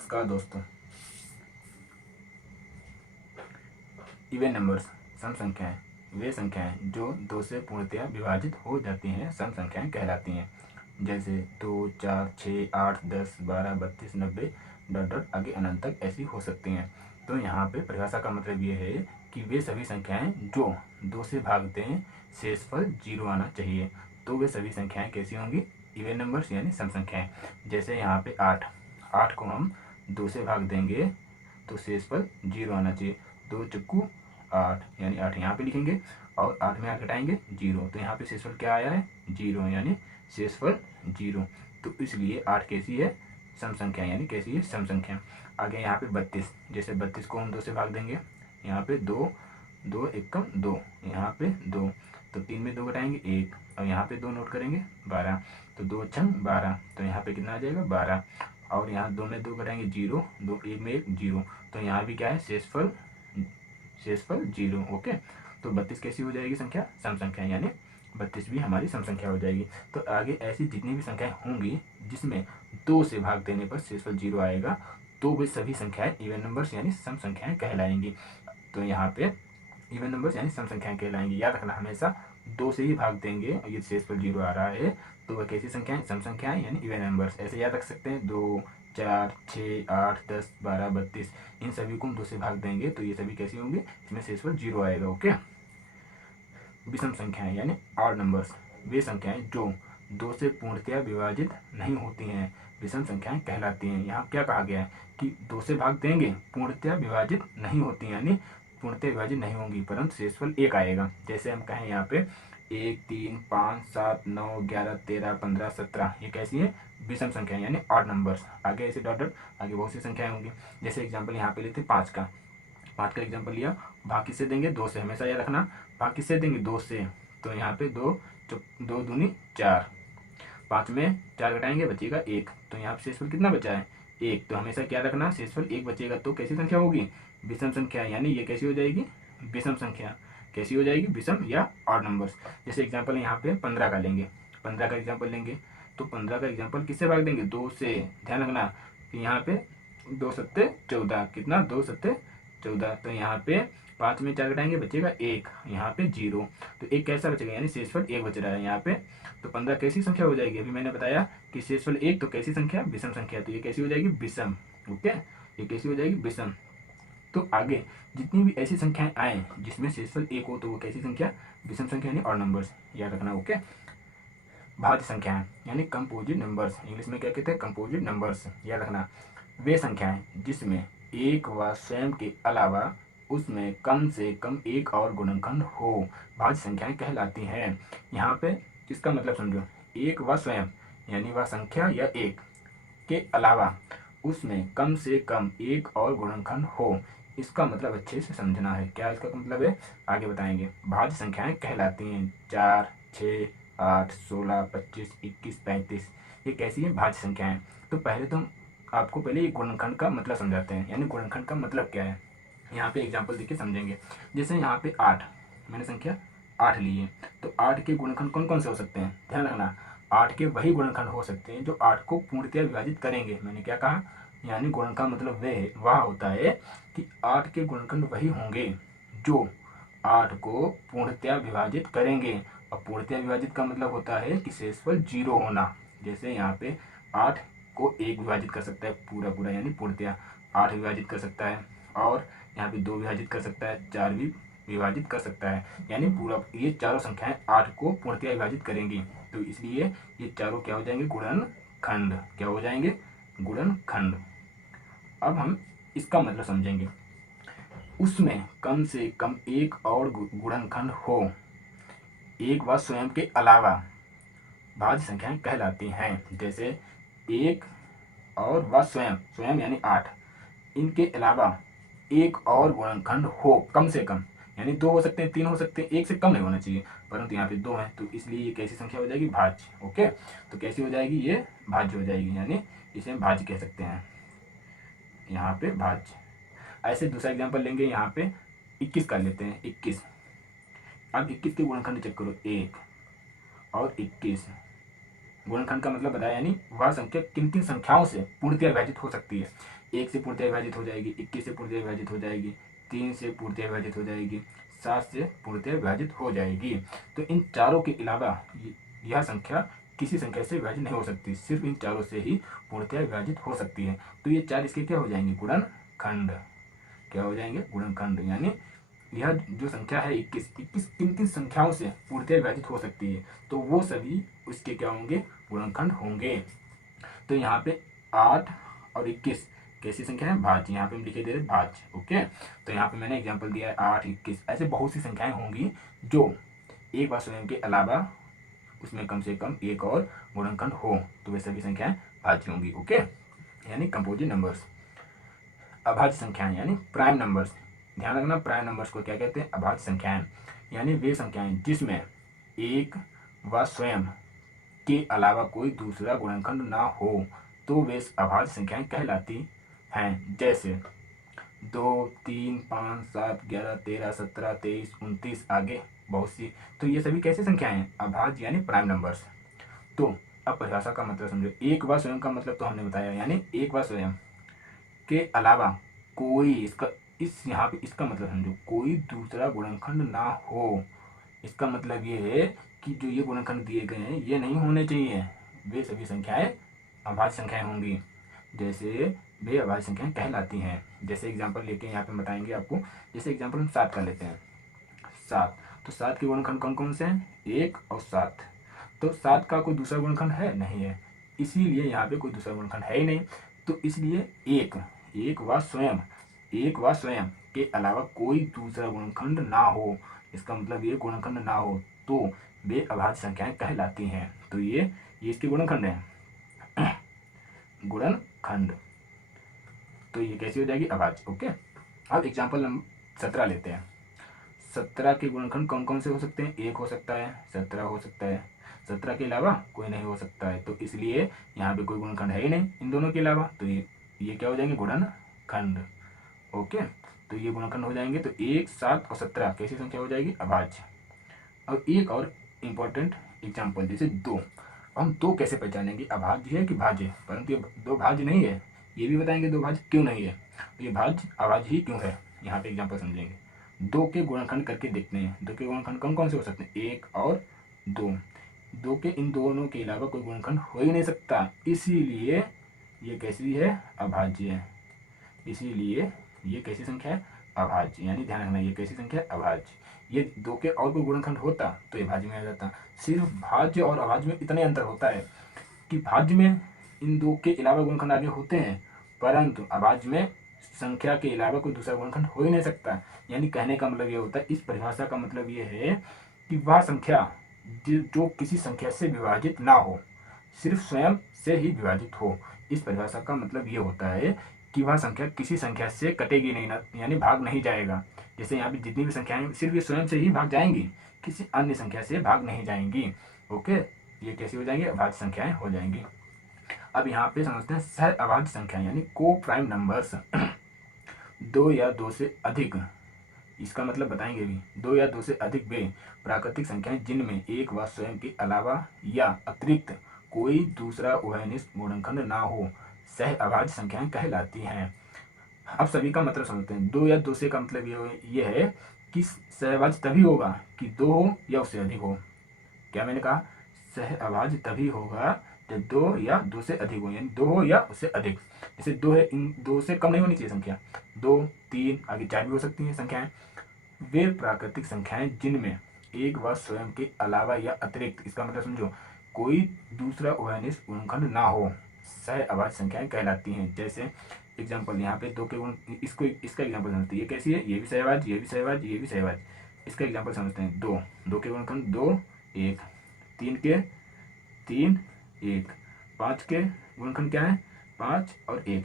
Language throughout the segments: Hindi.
नमस्कार दोस्तों। इवन नंबर्स सम संख्याएं वे संख्याएं जो 2 से पूर्णतया विभाजित हो जाती हैं सम संख्याएं कहलाती हैं। जैसे 2, 4, 6, 8, 10, 12, 32, 90 डॉट डॉट आगे अनंत तक ऐसी हो सकती हैं। तो यहाँ पे परिभाषा का मतलब ये है कि वे सभी संख्याएं जो 2 से भागते हैं शेषफल 0 आना चाहिए। तो वे सभी संख्याएं कैसी होंगी? इवन नंबर्स यानी सम संख्याएं। जैसे यहाँ पे 8 को हम 2 से भाग देंगे तो शेषफल 0 आना चाहिए। 2 चक्कू 8 यानी 8 यहाँ पे लिखेंगे और 8 में 8 घटाएंगे 0, तो यहाँ पे शेषफल क्या आया है? 0 यानी शेषफल 0। तो इसलिए 8 कैसी है? सम संख्या यानी कैसी है? सम संख्या। आगे यहाँ पे 32, जैसे 32 को हम 2 से भाग देंगे, यहाँ पे 2, 2 एकम 2, यहाँ पे 2, तो 3 में 2 घटाएंगे 1 और यहाँ पे 2 नोट करेंगे 12, तो 2 छंग 12, तो यहाँ पे कितना आ जाएगा? 12। और यहाँ 2 में 2 घटाएंगे 0, 2 1 में 1 0, तो यहाँ भी क्या है? शेषफल 0। ओके, तो 32 कैसी हो जाएगी संख्या? सम संख्या, यानी 32 भी हमारी सम संख्या हो जाएगी। तो आगे ऐसी जितनी भी संख्याएं होंगी जिसमें 2 से भाग देने पर शेषफल 0 आएगा तो वे सभी संख्याएं इवन नंबर्स यानी सम संख्याएं कहलाएंगी। तो यहाँ पे इवन नंबर्स यानी सम संख्याएं कहलाएंगी। याद रखना हमेशा 2 से ही भाग देंगे और ये शेषफल 0 आ रहा है तो वह कैसी संख्याएं? सम संख्याएं यानी इवन नंबर्स। ऐसे याद रख सकते हैं 2, 4, 6, 8, 10, 12, 32 इन सभी को हम 2 से भाग देंगे तो ये सभी कैसी होंगे? इसमें शेषफल 0 आएगा। ओके। विषम संख्याएं यानी ऑड नंबर्स वे संख्याएं जो 2 से पूर्णतया विभाजित नहीं होती हैं विषम संख्याएं कहलाती हैं। यहाँ क्या कहा गया है कि 2 से भाग देंगे पूर्णतया विभाजित नहीं होती यानी पूर्णतया विभाजित नहीं होंगी परंतु शेषफल 1 आएगा। जैसे हम कहें यहाँ पे 1, 3, 5, 7, 9, 11, 13, 15, 17 ये कैसी है? विषम संख्या यानी ऑड नंबर्स। आगे ऐसे डॉट डॉट आगे बहुत सी संख्याएं होंगी। जैसे एग्जाम्पल यहाँ पे लेते 5 का एग्जाम्पल लिया, भाग किससे देंगे? 2 से। हमेशा याद रखना भाग किससे देंगे? 2 से। तो यहाँ पे 2 दूनी 4, 5 में 4 घटाएंगे बचेगा 1, तो यहाँ पे शेषफल कितना बचा है? 1। तो हमेशा क्या रखना? शेषफल 1 बचेगा तो कैसी संख्या होगी? विषम संख्या, यानी ये कैसी हो जाएगी? विषम संख्या। कैसी हो जाएगी? विषम या ऑड नंबर्स। जैसे एग्जाम्पल यहाँ पे 15 का लेंगे, 15 का एग्जाम्पल लेंगे तो 15 का एग्जाम्पल किससे भाग देंगे? 2 से। ध्यान रखना कि यहाँ पे 2 सत्ते 14, कितना? 2 सत्ते 14, तो यहाँ पे 5 में 4 घटाएंगे बचेगा 1, यहाँ पे 0, तो 1 कैसा बचेगा? यानी शेषफल 1 बच रहा है यहाँ पे। तो 15 कैसी संख्या हो जाएगी? अभी मैंने बताया कि शेषफल 1, तो कैसी संख्या? विषम संख्या, तो ये कैसी हो जाएगी? विषम। ओके, ये कैसी हो जाएगी? विषम। तो आगे जितनी भी ऐसी संख्याएं आए जिसमें शेषफल 1 हो तो वो कैसी संख्या? विषम संख्या यानी ऑड नंबर्स। याद रखना। ओके। भाज्य संख्याएं यानी कंपोजिट नंबर्स, इंग्लिश में क्या कहते हैं? Composite numbers. याद रखना वे संख्याएं जिसमें एक व स्वयं के अलावा उसमें कम से कम एक और गुणनखंड हो भाज्य संख्याएं कहलाती हैं। यहाँ पे इसका मतलब समझो, एक व स्वयं यानी वह संख्या या एक के अलावा उसमें कम से कम एक और गुणनखंड हो, इसका मतलब अच्छे से समझना है। क्या इसका मतलब है? आगे बताएंगे। भाज्य संख्याएं कहलाती हैं 4, 6, 8, 16, 25, 21, 35 ये कैसी है? भाज्य संख्याएं। तो पहले तो आपको पहले ये गुणनखंड का मतलब समझाते हैं, यानी गुणनखंड का मतलब क्या है। यहाँ पे एग्जाम्पल देख के समझेंगे। जैसे यहाँ पे 8, मैंने संख्या 8 ली है, तो 8 के गुणनखंड कौन कौन से हो सकते हैं? ध्यान रखना 8 के वही गुणनखंड हो सकते हैं जो 8 को पूर्णतया विभाजित करेंगे। मैंने क्या कहा? यानी गुणन का मतलब वह होता है कि 8 के गुणनखंड वही होंगे जो 8 को पूर्णतया विभाजित करेंगे। और पूर्णतया विभाजित का मतलब होता है कि शेषफल 0 होना। जैसे यहाँ पे 8 को 1 विभाजित कर सकता है पूरा पूरा यानी पूर्णतया, 8 विभाजित कर सकता है, और यहाँ पे 2 विभाजित कर सकता है, 4 भी विभाजित कर सकता है, यानी पूरा ये चारों संख्याएं 8 को पूर्णतया विभाजित करेंगी। तो इसलिए ये चारों क्या हो जाएंगे? गुणनखंड। क्या हो जाएंगे? गुणनखंड। अब हम इसका मतलब समझेंगे। उसमें कम से कम एक और गुणनखंड हो, एक व स्वयं के अलावा भाज्य संख्याएं कहलाती हैं। जैसे एक और व स्वयं, स्वयं यानी 8, इनके अलावा एक और गुणनखंड हो कम से कम, यानी 2 हो सकते हैं, 3 हो सकते हैं, 1 से कम नहीं होना चाहिए, परंतु यहाँ पे 2 है तो इसलिए ये कैसी संख्या हो जाएगी? भाज्य। ओके, तो कैसी हो जाएगी? ये भाज्य हो जाएगी, यानी इसे हम भाज्य कह सकते हैं। यहाँ पे भाज्य। ऐसे दूसरा एग्जाम्पल लेंगे, यहाँ पे 21 कर लेते हैं। 21, अब 21 के गुणनखंड चेक करो, 1 और 21, गुणनखंड का मतलब बताया, यानी वह संख्या किन किन संख्याओं से पूर्णतः विभाजित हो सकती है। 1 से पूर्णतः विभाजित हो जाएगी, 21 से पूर्णतः विभाजित हो जाएगी, 3 से पूर्णतः विभाजित हो जाएगी, 7 से पूर्णतः विभाजित हो जाएगी। तो इन चारों के अलावा यह संख्या किसी संख्या से विभाजित नहीं हो सकती, सिर्फ इन चारों से ही पूर्णतः विभाजित हो सकती है। तो ये चार इसके क्या हो जाएंगे, गुणनखंड। क्या हो जाएंगे, गुणनखंड। यानी यह जो संख्या है 21 किन किन संख्याओं से पूर्णतः विभाजित हो सकती है, तो वो सभी उसके क्या होंगे, गुणनखंड होंगे। तो यहाँ पे 8 और 21 कैसी संख्या है, भाज्य। यहाँ पे हम लिखे दे रहे भाज्य। ओके, तो यहाँ पे मैंने एग्जांपल दिया है 8, 21। ऐसे बहुत सी संख्याएं होंगी जो एक बार स्वयं के अलावा उसमें कम से कम एक और गुणनखंड हो, तो वे सभी संख्याएं भाज्य होंगी। ओके, यानी कंपोजिट नंबर्स। अभाज्य संख्याएं यानी प्राइम नंबर्स। ध्यान रखना, प्राइम नंबर्स को क्या कहते हैं, अभाज्य संख्याएं। यानी वे संख्याएं जिसमें एक व स्वयं के अलावा कोई दूसरा गुणनखंड ना हो, तो वे अभाज्य संख्याएं कहलाती हैं। जैसे 2, 3, 5, 7, 11, 13, 17, 23, 29, आगे बहुत सी। तो ये सभी कैसी संख्याएं हैं, अभाज्य यानी प्राइम नंबर्स। तो अब परिभाषा का मतलब समझो। एक व स्वयं का मतलब तो हमने बताया, यानी एक व स्वयं के अलावा कोई, इसका इस यहाँ पे इसका मतलब समझो, कोई दूसरा गुणनखंड ना हो। इसका मतलब ये है कि जो ये गुणनखंड दिए गए हैं ये नहीं होने चाहिए, वे सभी संख्याएं अभाज्य संख्याएं होंगी। जैसे वे अभाज्य संख्याएं कहलाती हैं। जैसे एग्जांपल लेके यहाँ पे बताएंगे आपको। जैसे एग्जांपल हम 7 का लेते हैं। 7, तो 7 के गुणनखंड कौन कौन से हैं, 1 और 7। तो 7 का कोई दूसरा गुणनखंड है, नहीं है, इसीलिए यहाँ पे कोई दूसरा गुणनखंड है ही नहीं। तो इसलिए एक व स्वयं के अलावा कोई दूसरा गुणनखंड ना हो, इसका मतलब ये गुणनखंड ना हो, तो वे अभाज्य संख्याएं कहलाती हैं। तो ये इसके गुणनखंड है, गुणनखंड। तो ये कैसी हो जाएगी, अभाज्य। ओके, अब एग्जाम्पल नंबर 17 लेते हैं। 17 के गुणनखंड कौन कौन से हो सकते हैं, 1 हो सकता है, 17 हो सकता है, 17 के अलावा कोई नहीं हो सकता है। तो इसलिए यहाँ पे कोई गुणनखंड है ही नहीं इन दोनों के अलावा, तो ये क्या हो जाएंगे, गुणनखंड। ओके, तो ये गुणनखंड हो जाएंगे। तो 1, 7 और 17 कैसी संख्या हो जाएगी, अभाज्य। अब एक और इम्पोर्टेंट एग्जाम्पल, जैसे 2। हम 2 कैसे पहचानेंगे, अभाज्य है कि भाज्य, परंतु ये 2 भाज्य नहीं है, ये भी बताएंगे 2 भाज्य क्यों नहीं है, ये भाज्य अभाज्य ही क्यों है। यहाँ पे एग्जाम्पल समझेंगे। 2 के गुणनखंड करके देखते हैं। 2 के गुणनखंड कौन कौन से हो सकते हैं, 1 और 2। 2 के इन दोनों के अलावा कोई गुणनखंड हो ही नहीं सकता, इसीलिए ये कैसी है, अभाज्य है। इसीलिए ये कैसी संख्या है, अभाज्य। यानी ध्यान रखना, ये कैसी संख्या है, अभाज्य। ये 2 के और कोई गुणनखंड होता तो ये भाज्य में आ जाता। सिर्फ भाज्य और अभाज्य में इतने अंतर होता है कि भाज्य में इन 2 के अलावा गुणनखंड आगे होते हैं, परंतु अभाज्य में संख्या के अलावा कोई दूसरा गुणनखंड हो ही नहीं सकता। यानी कहने का मतलब ये होता है, इस परिभाषा का मतलब ये है कि वह संख्या जो किसी संख्या से विभाजित ना हो, सिर्फ स्वयं से ही विभाजित हो। इस परिभाषा का मतलब ये होता है कि वह संख्या किसी संख्या से कटेगी नहीं, ना यानी भाग नहीं जाएगा। जैसे यहाँ पे जितनी भी संख्याएं सिर्फ ये स्वयं से ही भाग जाएंगी, किसी अन्य संख्या से भाग नहीं जाएंगी। ओके, ये कैसी हो जाएंगी, अभाज्य संख्याएं हो जाएंगी। अब यहाँ पे समझते हैं सह अभाज्य संख्या यानी को प्राइम नंबर्स। 2 या 2 से अधिक, इसका मतलब बताएंगे भी। 2 या 2 से अधिक वे प्राकृतिक संख्याएं जिनमें एक व स्वयं के अलावा या अतिरिक्त कोई दूसरा उभयनिष्ठ गुणनखंड ना हो, सह अभाज्य संख्याएं कहलाती हैं। अब सभी का मतलब समझते हैं। 2 या 2 से का मतलब ये है कि सहअभाज्य तभी होगा कि 2 हो या उससे अधिक हो। क्या मैंने कहा, सहअभाज्य तभी होगा जब 2 या 2 से अधिक हो, यानी 2 हो या उससे अधिक। जैसे 2 है, इन 2 से कम नहीं होनी चाहिए संख्या, 2, 3, आगे 4 भी हो सकती हैं संख्याएं। वे प्राकृतिक संख्याएं जिनमें एक व स्वयं के अलावा या अतिरिक्त, इसका मतलब समझो, कोई दूसरा उभयनिष्ठ गुणनखंड ना हो, सह अभाज्य संख्याएं कहलाती हैं। जैसे एग्जाम्पल यहाँ पे 2 के गुण, इसको इसका एग्जाम्पल समझते हैं। ये कैसी है, ये भी सहअभाज्य, ये भी सहअभाज्य, ये भी सहअभाज्य। इसका एग्जाम्पल समझते हैं। 2 के गुणनखंड 2, 1, 3 के 3, 1, 5 के गुणनखंड क्या है, 5 और 1।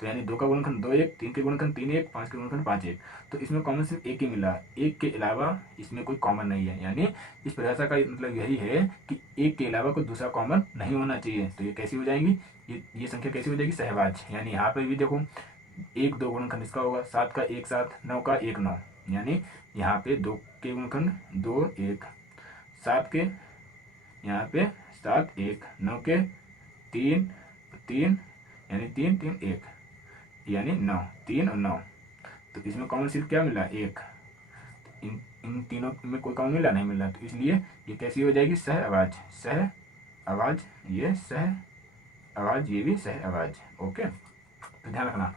तो यानी 2 का गुणनखंड 2, 1, 3 के गुणनखंड 3, 1, 5 के गुणनखंड 5, 1। तो इसमें कॉमन सिर्फ 1 ही मिला, 1 के अलावा इसमें कोई कॉमन नहीं है। यानी इस परिभाषा का मतलब यही है कि 1 के अलावा कोई दूसरा कॉमन नहीं होना चाहिए। तो ये कैसी हो जाएंगी, ये संख्या कैसी हो जाएगी, सहअभाज्य। यानी यहाँ पे भी देखो 1, 2 गुणनखंड इसका होगा, 7 का 1 7, 9 का 1 9। यानी यहाँ पे 2 के गुणनखंड 2, 1, 7 के यहाँ पे 7 1 9 के 3 3 यानी 3 3 1 यानी 9, 3 और 9। तो इसमें कॉमन सिर्फ क्या मिला, 1। इन तीनों में कोई कॉमन मिला, नहीं मिला, तो इसलिए ये कैसी हो जाएगी, सह आवाज। सह आवाज, ये सह आवाज, ये भी सह आवाज। ओके, तो ध्यान रखना।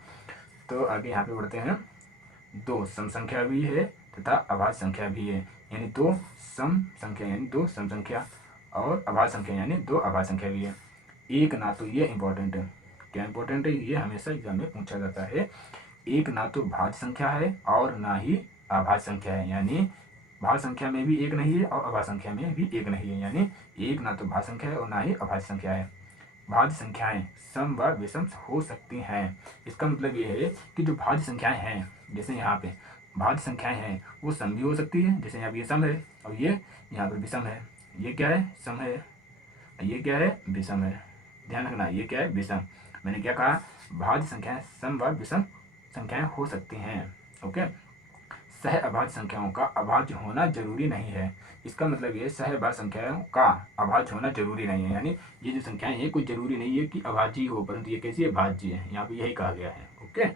तो आगे यहाँ पे बढ़ते हैं। दो सम संख्या भी है तथा अभाज्य संख्या भी है, यानी दो सम संख्या यानी दो सम संख्या और अभाज्य संख्या यानी दो अभाज्य संख्या भी है। एक ना तो ये इंपॉर्टेंट है, क्या इंपॉर्टेंट है, ये हमेशा एग्जाम में पूछा जाता है। एक ना तो भाज्य संख्या है और ना ही अभाज्य संख्या है, यानी भाज्य संख्या में भी एक नहीं है और अभाज्य संख्या में भी एक नहीं है, यानी एक ना तो भाज्य संख्या है और ना ही अभाज्य संख्या है। भाज्य संख्याएं सम व विषम हो सकती हैं। इसका मतलब ये है कि जो भाज्य संख्याएं हैं, जैसे यहाँ पे भाज्य संख्याएं हैं वो सम भी हो सकती है, जैसे यहाँ पे ये सम है और ये यहाँ पर विषम है। ये क्या है, सम है, ये क्या है, विषम है। ध्यान रखना, ये क्या है, विषम। मैंने क्या कहा, भाज्य संख्याएं सम व विषम संख्याएं हो सकती हैं। ओके, सह अभाज्य संख्याओं का अभाज्य होना जरूरी नहीं है। इसका मतलब ये सह अभाज्य संख्याओं का अभाज्य होना जरूरी नहीं है, यानी ये जो संख्याएं हैं कोई जरूरी नहीं है कि अभाज्य हो, परंतु ये कैसी है, भाज्य है। यहाँ पे यही कहा गया है। ओके,